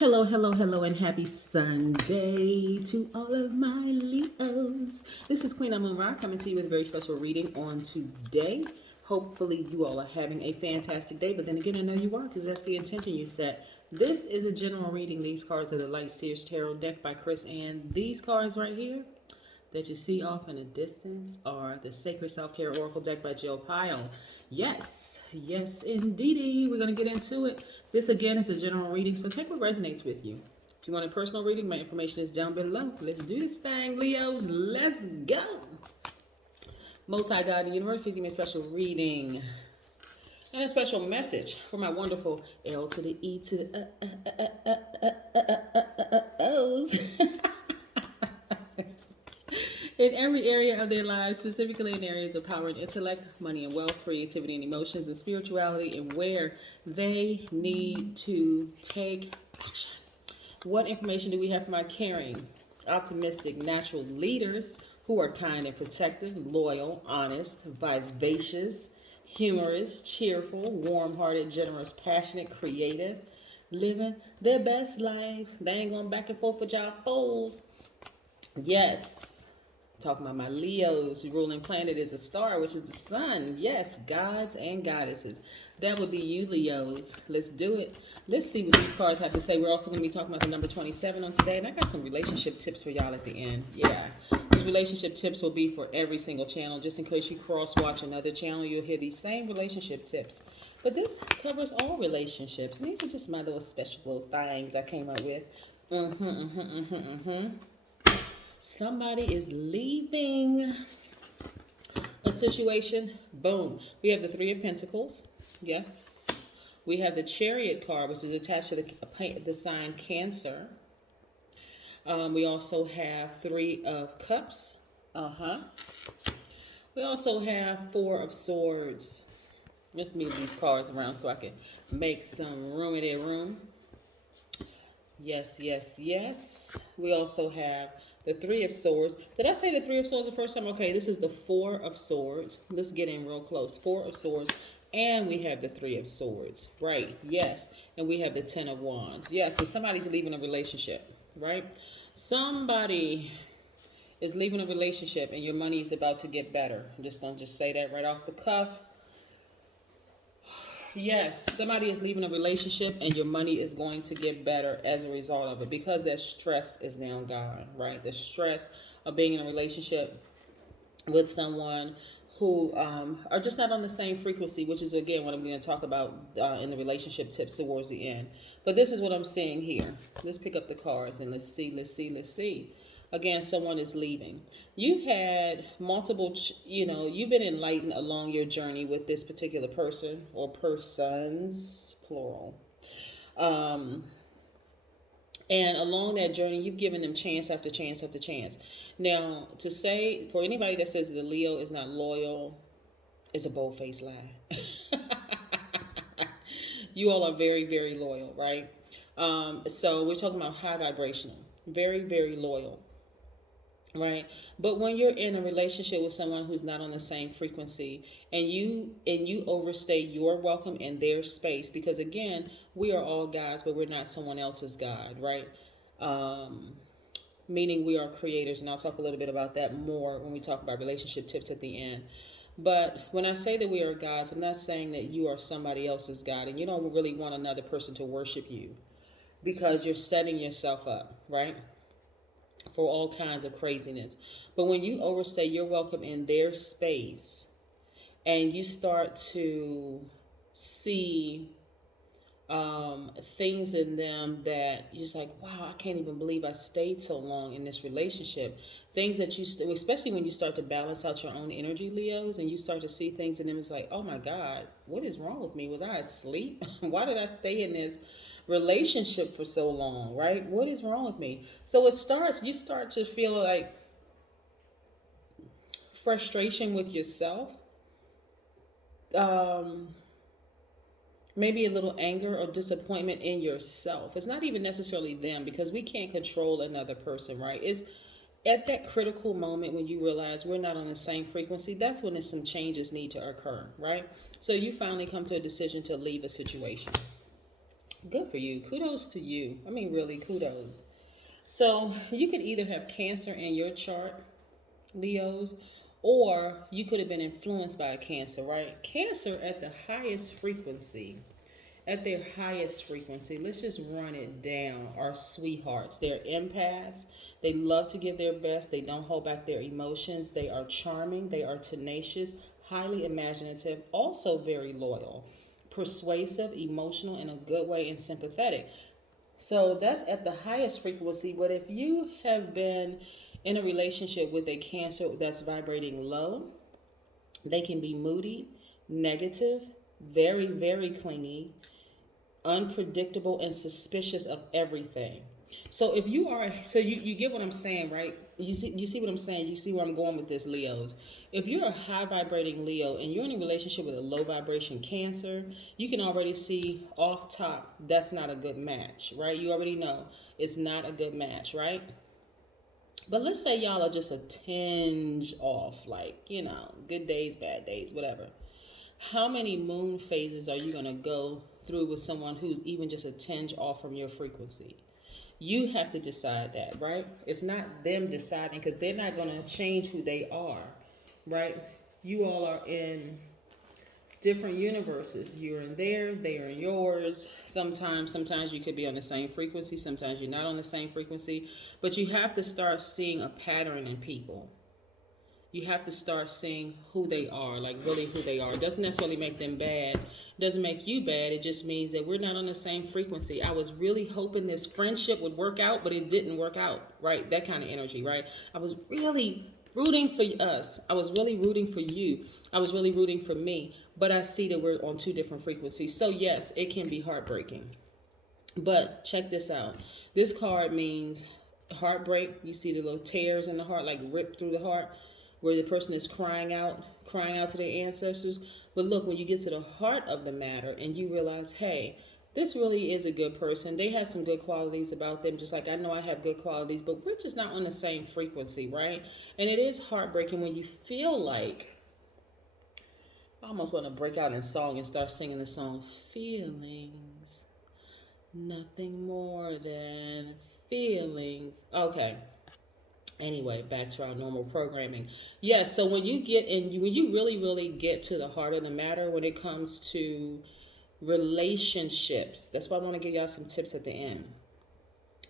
Hello, hello, hello, and happy Sunday to all of my Leos. This is Queen Amun Ra coming to you with a very special reading on today. Hopefully, you all are having a fantastic day, but then again, I know you are because that's the intention you set. This is a general reading. These cards are the Light Seers Tarot deck by Chris, and these cards right here that you see off in the distance are the Sacred Self-Care Oracle deck by Jill Pyle. Yes, indeedy. We're going to get into it. This, again, is a general reading, so take what resonates with you. If you want a personal reading, my information is down below. Let's do this thing, Leos. Let's go. Most High God in the universe, please give me a special reading and a special message for my wonderful L to the E to the O's. In every area of their lives, specifically in areas of power and intellect, money and wealth, creativity and emotions, and spirituality, and where they need to take action. What information do we have from our caring, optimistic, natural leaders who are kind and protective, loyal, honest, vivacious, humorous, cheerful, warm-hearted, generous, passionate, creative, living their best life? They ain't going back and forth with y'all fools. Yes. Talking about my Leos, ruling planet is a star, which is the sun. Yes, gods and goddesses. That would be you, Leos. Let's do it. Let's see what these cards have to say. We're also going to be talking about the number 27 on today, and I got some relationship tips for y'all at the end. Yeah, these relationship tips will be for every single channel. Just in case you cross-watch another channel, you'll hear these same relationship tips. But this covers all relationships. These are just my little special little things I came up with. Somebody is leaving a situation. Boom. We have the Three of Pentacles. Yes. We have the Chariot card, which is attached to the sign Cancer. We also have Three of Cups. We also have Four of Swords. Let's move these cards around so I can make some room in their room. Yes. We also have the Three of Swords. Did I say the Three of Swords the first time? Okay, this is the Four of Swords. Let's get in real close. Four of Swords. And we have the Three of Swords. Right, yes. And we have the Ten of Wands. Yeah, so somebody's leaving a relationship, right? Somebody is leaving a relationship and your money is about to get better. I'm just going to say that right off the cuff. Yes, somebody is leaving a relationship and your money is going to get better as a result of it because that stress is now gone, right? The stress of being in a relationship with someone who are just not on the same frequency, which is, again, what I'm going to talk about in the relationship tips towards the end. But this is what I'm seeing here. Let's pick up the cards and let's see. Again, someone is leaving. You've had multiple, you've been enlightened along your journey with this particular person or persons, plural. And along that journey, you've given them chance after chance after chance. Now, to say, for anybody that says the Leo is not loyal, is a bold-faced lie. You all are very, very loyal, right? So we're talking about high vibrational, very, very loyal. Right, but when you're in a relationship with someone who's not on the same frequency, and you overstay your welcome in their space, because again, we are all gods, but we're not someone else's god, right? Meaning we are creators, and I'll talk a little bit about that more when we talk about relationship tips at the end. But when I say that we are gods, I'm not saying that you are somebody else's god, and you don't really want another person to worship you, because you're setting yourself up, right, for all kinds of craziness. But when you overstay your welcome in their space and you start to see things in them that you're just like, wow, I can't even believe I stayed so long in this relationship. Things that you, especially when you start to balance out your own energy, Leos, and you start to see things in them, it's like, oh my God, what is wrong with me? Was I asleep? Why did I stay in this relationship for so long, right? What is wrong with me? So you start to feel like frustration with yourself, maybe a little anger or disappointment in yourself. It's not even necessarily them, because we can't control another person, right? It's at that critical moment when you realize we're not on the same frequency, that's when some changes need to occur, right? So you finally come to a decision to leave a situation. Good for you. Kudos to you. I mean, really, kudos. So you could either have Cancer in your chart, Leos, or you could have been influenced by a Cancer, right? Cancer at the highest frequency, at their highest frequency, let's just run it down, are sweethearts. They're empaths. They love to give their best. They don't hold back their emotions. They are charming. They are tenacious, highly imaginative, also very loyal, persuasive, emotional in a good way, and sympathetic. So that's at the highest frequency. But if you have been in a relationship with a Cancer that's vibrating low, they can be moody, negative, very, very clingy, unpredictable, and suspicious of everything. So if you are, so you get what I'm saying, right? You see what I'm saying? You see where I'm going with this, Leos. If you're a high vibrating Leo and you're in a relationship with a low vibration Cancer, you can already see off top that's not a good match, right? You already know it's not a good match, right? But let's say y'all are just a tinge off, like, good days, bad days, whatever. How many moon phases are you going to go through with someone who's even just a tinge off from your frequency? You have to decide that, right? It's not them deciding, because they're not going to change who they are, right? You all are in different universes. You're in theirs, they are in yours. Sometimes you could be on the same frequency, sometimes you're not on the same frequency, but you have to start seeing a pattern in people. You have to start seeing who they are, like really who they are. It doesn't necessarily make them bad. It doesn't make you bad. It just means that we're not on the same frequency. I was really hoping this friendship would work out, but it didn't work out, right? That kind of energy, right? I was really rooting for us. I was really rooting for you. I was really rooting for me. But I see that we're on two different frequencies. So yes, it can be heartbreaking. But check this out. This card means heartbreak. You see the little tears in the heart, like ripped through the heart, where the person is crying out to their ancestors. But look, when you get to the heart of the matter and you realize, hey, this really is a good person. They have some good qualities about them, just like I know I have good qualities, but we're just not on the same frequency, right? And it is heartbreaking when you feel like, I almost want to break out in song and start singing the song, feelings, nothing more than feelings. Okay. Anyway, back to our normal programming. Yes, so when you really, really get to the heart of the matter when it comes to relationships, that's why I want to give y'all some tips at the end.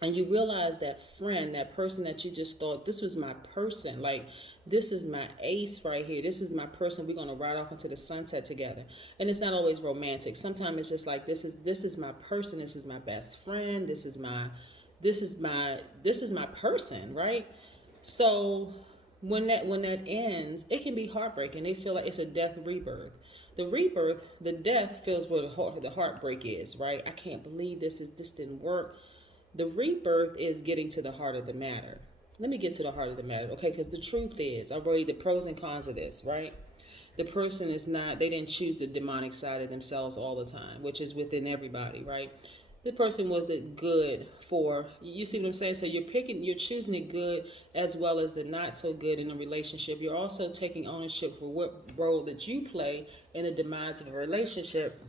And you realize that friend, that person that you just thought, this was my person, like this is my ace right here, this is my person, we're going to ride off into the sunset together. And it's not always romantic. Sometimes it's just like, this is my person, this is my best friend, this is my person, right? So when that ends, it can be heartbreaking. They feel like it's a death rebirth. The death feels where the heartbreak is, right? I can't believe this didn't work. The rebirth is getting to the heart of the matter. Let me get to the heart of the matter, okay? Because the truth is, I've already the pros and cons of this, right? The person is not, they didn't choose the demonic side of themselves all the time, which is within everybody, right? The person wasn't good for, you see what I'm saying? So you're choosing the good as well as the not so good in a relationship. You're also taking ownership for what role that you play in the demise of a relationship.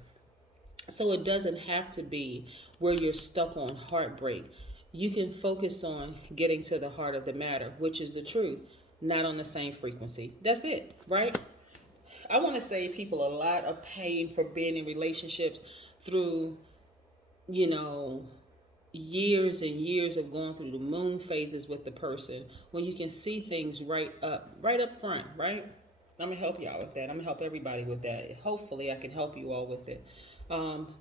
So it doesn't have to be where you're stuck on heartbreak. You can focus on getting to the heart of the matter, which is the truth, not on the same frequency. That's it, right? I want to save people a lot of pain for being in relationships through, years and years of going through the moon phases with the person, when you can see things right up front, right? I'm going to help y'all with that. I'm going to help everybody with that. Hopefully I can help you all with it.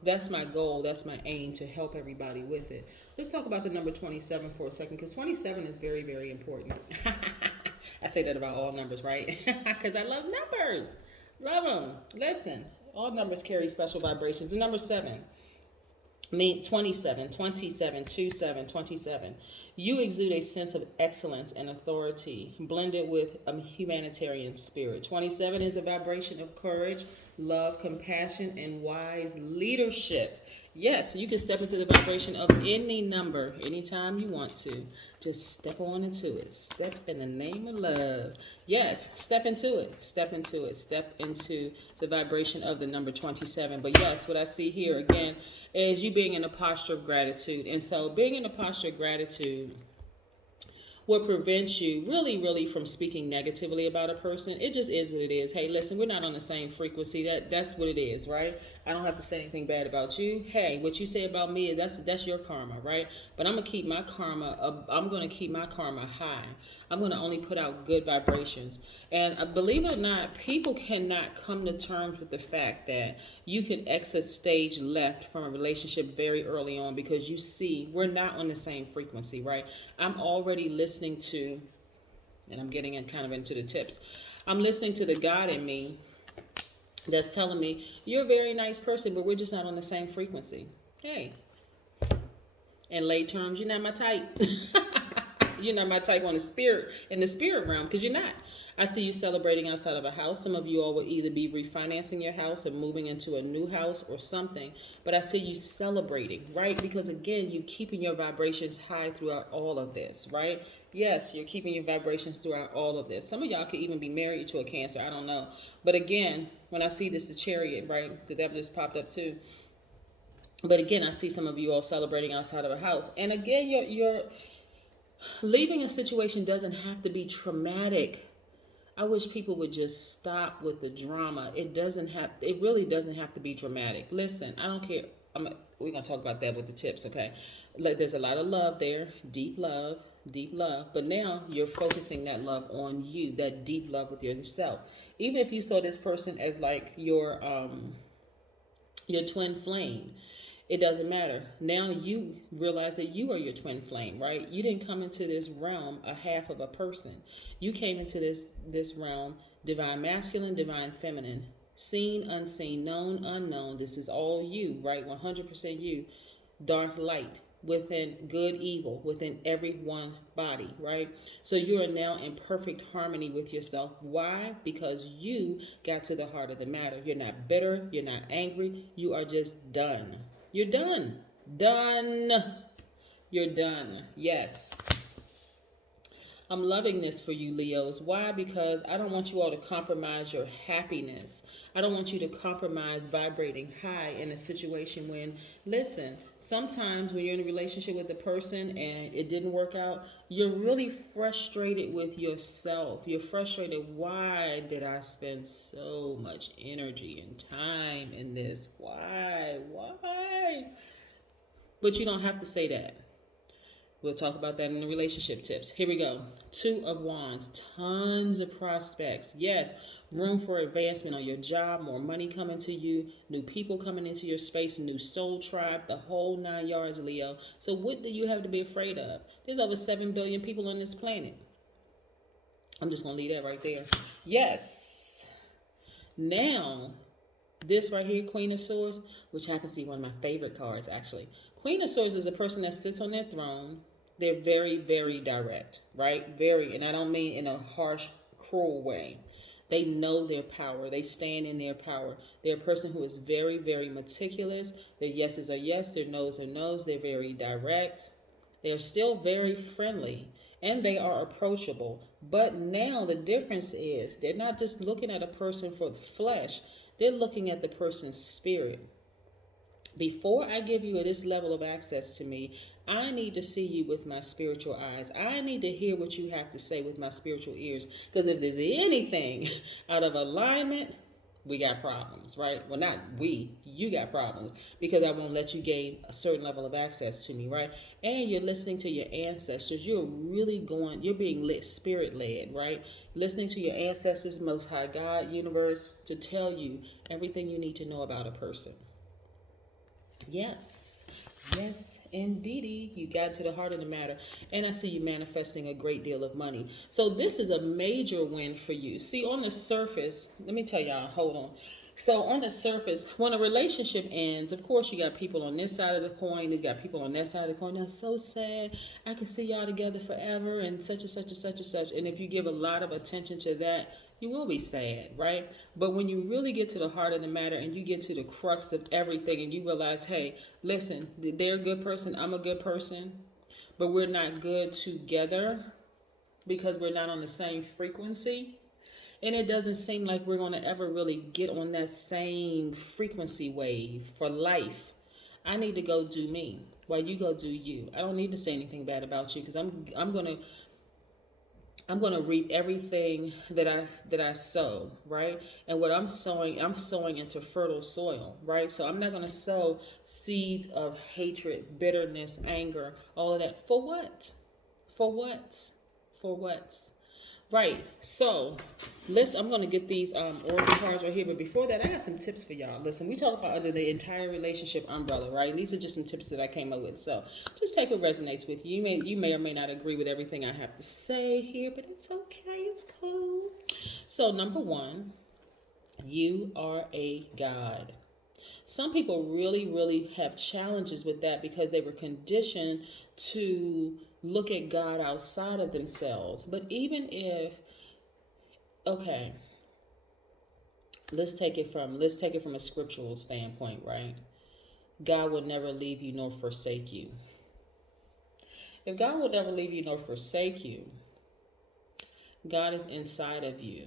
That's my goal. That's my aim, to help everybody with it. Let's talk about the number 27 for a second, because 27 is very, very important. I say that about all numbers, right? Because I love numbers. Love them. Listen, all numbers carry special vibrations. The number 7. 27. You exude a sense of excellence and authority blended with a humanitarian spirit. 27 is a vibration of courage, love, compassion, and wise leadership. Yes, you can step into the vibration of any number anytime you want to. Just step on into it. Step in the name of love. Yes, step into it. Step into it. Step into the vibration of the number 27. But yes, what I see here again is you being in a posture of gratitude. And so being in a posture of gratitude what prevents you really from speaking negatively about a person. It just is what it is. Hey, listen, we're not on the same frequency. That's what it is, right? I don't have to say anything bad about you. Hey, what you say about me is that's your karma, right? But I'm gonna keep my karma I'm gonna keep my karma high. I'm gonna only put out good vibrations. And believe it or not, people cannot come to terms with the fact that you can exit stage left from a relationship very early on because you see we're not on the same frequency, right? I'm already listening to, and I'm getting in kind of into the tips. I'm listening to the God in me that's telling me you're a very nice person, but we're just not on the same frequency. Hey, in lay terms, you're not my type. You're not my type on the spirit in the spirit realm because you're not. I see you celebrating outside of a house. Some of you all will either be refinancing your house or moving into a new house or something. But I see you celebrating, right? Because again, you're keeping your vibrations high throughout all of this, right? Yes, you're keeping your vibrations throughout all of this. Some of y'all could even be married to a Cancer. I don't know. But again, when I see this, the Chariot, right? The devil just popped up too. But again, I see some of you all celebrating outside of a house. And again, you're leaving a situation doesn't have to be traumatic. I wish people would just stop with the drama. It really doesn't have to be dramatic. Listen, I don't care. We're going to talk about that with the tips, okay? Like, there's a lot of love there, deep love. But now you're focusing that love on you, that deep love with yourself. Even if you saw this person as like your twin flame, it doesn't matter. Now you realize that you are your twin flame, right? You didn't come into this realm a half of a person. You came into this realm divine masculine, divine feminine, seen, unseen, known, unknown. This is all you, right? 100% you. Dark, light, within good, evil, within every one body, right? So you are now in perfect harmony with yourself. Why? Because you got to the heart of the matter. You're not bitter. You're not angry. You are just done. You're done. Done. You're done. Yes. I'm loving this for you, Leos. Why? Because I don't want you all to compromise your happiness. I don't want you to compromise vibrating high in a situation when, listen, sometimes when you're in a relationship with a person and it didn't work out, you're really frustrated with yourself. You're frustrated. Why did I spend so much energy and time in this? Why? But you don't have to say that. We'll talk about that in the relationship tips. Here we go. 2 of Wands. Tons of prospects. Yes, room for advancement on your job, more money coming to you, new people coming into your space, a new soul tribe, the whole 9 yards, Leo. So what do you have to be afraid of? There's over 7 billion people on this planet. I'm just going to leave that right there. Yes. Now, this right here, Queen of Swords, which happens to be one of my favorite cards, actually. Queen of Swords is a person that sits on their throne. They're very direct, right? Very, and I don't mean in a harsh, cruel way. They know their power. They stand in their power. They're a person who is very meticulous. Their yeses are yes, their no's are no's. They're very direct. They're still very friendly, and they are approachable. But now the difference is they're not just looking at a person for the flesh. They're looking at the person's spirit. Before I give you this level of access to me, I need to see you with my spiritual eyes. I need to hear what you have to say with my spiritual ears. Because if there's anything out of alignment, we got problems, right? Well, not we, you got problems. Because I won't let you gain a certain level of access to me, right? And you're listening to your ancestors. You're being lit, spirit-led, right? Listening to your ancestors, Most High God, universe, to tell you everything you need to know about a person. Yes, indeedy. You got to the heart of the matter. And I see you manifesting a great deal of money. So this is a major win for you. See, on the surface, let me tell y'all, hold on. So on the surface, when a relationship ends, of course, you got people on this side of the coin. You got people on that side of the coin. That's so sad. I could see y'all together forever and such and such and such and such. And if you give a lot of attention to that, You will be sad, right? But when you really get to the heart of the matter and you get to the crux of everything and you realize, hey, listen, they're a good person, I'm a good person, but we're not good together because we're not on the same frequency. And it doesn't seem like we're going to ever really get on that same frequency wave for life. I need to go do me while you go do you. I don't need to say anything bad about you because I'm gonna reap everything that I sow, right? And what I'm sowing into fertile soil, right? So I'm not gonna sow seeds of hatred, bitterness, anger, all of that. For what? For what? For what? Right. So I'm going to get these oracle cards right here. But before that, I got some tips for y'all. Listen, we talk about under the entire relationship umbrella, right? These are just some tips that I came up with. So just take what resonates with you. You may or may not agree with everything I have to say here, but it's okay. It's cool. So number one, you are a god. Some people really, really have challenges with that because they were conditioned to look at God outside of themselves. But even if, okay, let's take it from a scriptural standpoint, right? God will never leave you nor forsake you. If God will never leave you nor forsake you, God is inside of you.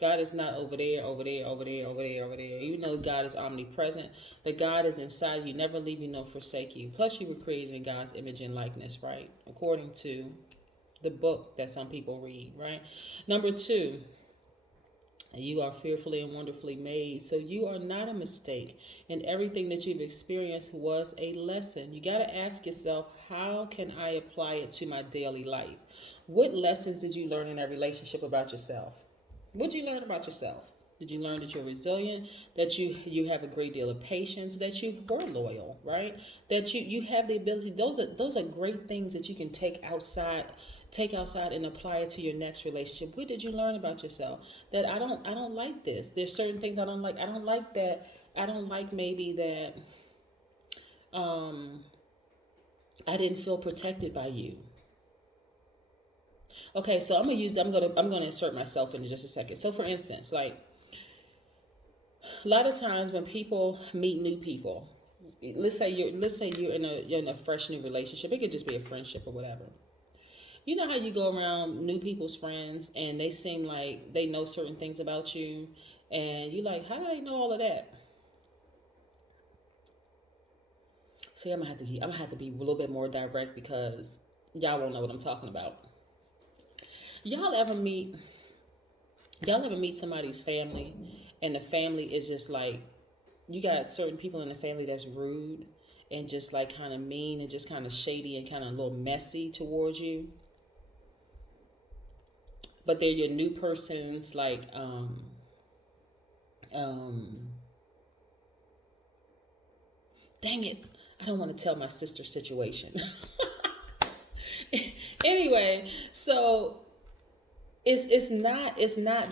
God is not over there. Even though God is omnipresent, the God is inside you, never leave you nor forsake you. Plus, you were created in God's image and likeness, right? According to the book that some people read, right? Number two, you are fearfully and wonderfully made. So you are not a mistake. And everything that you've experienced was a lesson. You got to ask yourself, how can I apply it to my daily life? What lessons did you learn in that relationship about yourself? What did you learn about yourself? Did you learn that you're resilient, that you have a great deal of patience, that you were loyal, right? That you have the ability. Those are great things that you can take outside and apply it to your next relationship. What did you learn about yourself? That I don't like this. There's certain things I don't like. I don't like that. I don't like maybe that I didn't feel protected by you. Okay, so I'm gonna insert myself into just a second. So for instance, like a lot of times when people meet new people, let's say you're in a fresh new relationship. It could just be a friendship or whatever. You know how you go around new people's friends and they seem like they know certain things about you, and you're like, how do they know all of that? See, I'm gonna have to be a little bit more direct because y'all won't know what I'm talking about. Y'all ever meet somebody's family and the family is just like, you got certain people in the family that's rude and just like kind of mean and just kind of shady and kind of a little messy towards you, but they're your new person's like dang it, I don't want to tell my sister's situation. Anyway, so it's not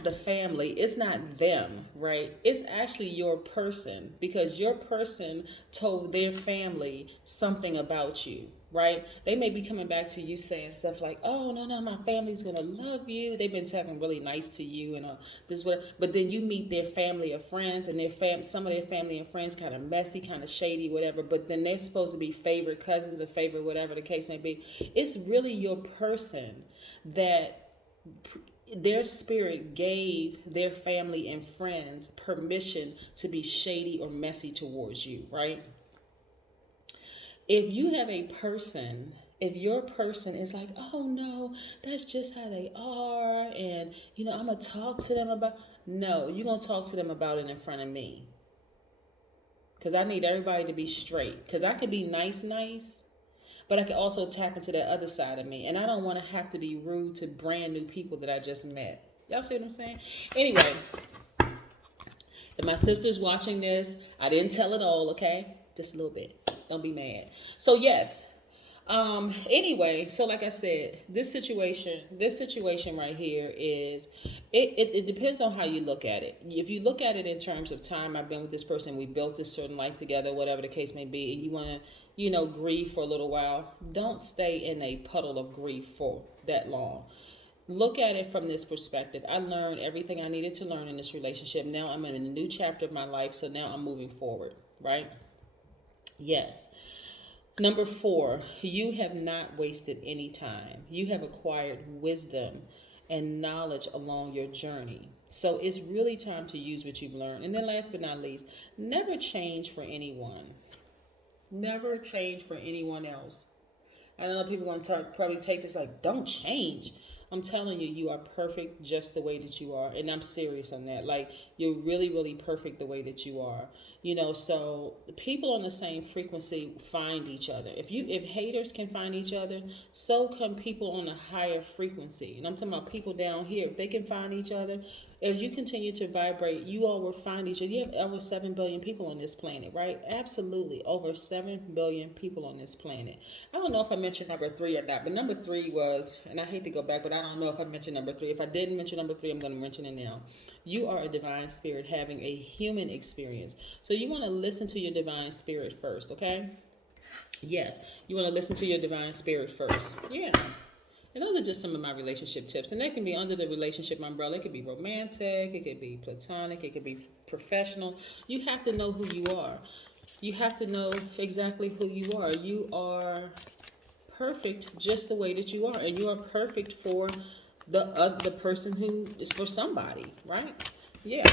the family, it's not them, right? It's actually your person, because your person told their family something about you, right? They may be coming back to you saying stuff like, oh no, my family's gonna love you, they've been talking really nice to you and this what, but then you meet their family or friends and some of their family and friends kind of messy, kind of shady, whatever, but then they're supposed to be favorite cousins or favorite whatever the case may be. It's really your person that their spirit gave their family and friends permission to be shady or messy towards you, right? If you have a person, if your person is like, oh no, that's just how they are, and I'm gonna talk to them about, no, you're gonna talk to them about it in front of me, because I need everybody to be straight, because I could be nice, but I can also tap into that other side of me. And I don't want to have to be rude to brand new people that I just met. Y'all see what I'm saying? Anyway, if my sister's watching this, I didn't tell it all, okay? Just a little bit. Don't be mad. So yes. Anyway, so like I said, this situation right here is, it depends on how you look at it. If you look at it in terms of time, I've been with this person, we built this certain life together, whatever the case may be, and you want to, grieve for a little while, don't stay in a puddle of grief for that long. Look at it from this perspective. I learned everything I needed to learn in this relationship. Now I'm in a new chapter of my life, so now I'm moving forward, right? Yes. Number 4, you have not wasted any time. You have acquired wisdom and knowledge along your journey. So it's really time to use what you've learned. And then last but not least, never change for anyone. Never change for anyone else. I know people are going to probably take this like, don't change. I'm telling you, you are perfect just the way that you are. And I'm serious on that. Like, you're really, really perfect the way that you are. You know, so people on the same frequency find each other. If haters can find each other, so can people on a higher frequency. And I'm talking about people down here. If they can find each other, as you continue to vibrate, you all will find each other. You have over 7 billion people on this planet, right? Absolutely. Over 7 billion people on this planet. I don't know if I mentioned number 3 or not, but number 3 was, and I hate to go back, but I don't know if I mentioned number 3. If I didn't mention number 3, I'm going to mention it now. You are a divine spirit having a human experience. So you want to listen to your divine spirit first, okay? Yes, you want to listen to your divine spirit first. Yeah. And those are just some of my relationship tips. And they can be under the relationship umbrella. It could be romantic. It could be platonic. It could be professional. You have to know who you are. You have to know exactly who you are. You are perfect just the way that you are. And you are perfect for the person who is for somebody, right? Yeah.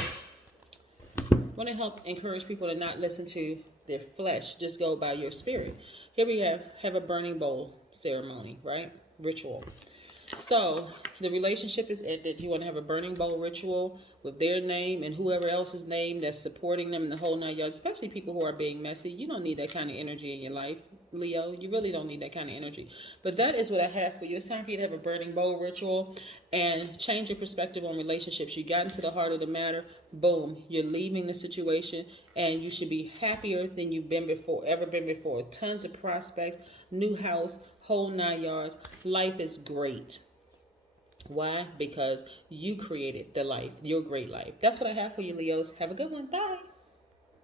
I want to help encourage people to not listen to their flesh. Just go by your spirit. Here we have a burning bowl ceremony, right? Ritual. So the relationship is ended. You want to have a burning bowl ritual with their name and whoever else's name that's supporting them in the whole 9 yards, especially people who are being messy. You don't need that kind of energy in your life, Leo. You really don't need that kind of energy. But that is what I have for you. It's time for you to have a burning bowl ritual and change your perspective on relationships. You got into the heart of the matter. Boom. You're leaving the situation and you should be happier than you've been before, ever been before. Tons of prospects, new house, whole 9 yards. Life is great. Why? Because you created the life, your great life. That's what I have for you, Leos. Have a good one. Bye.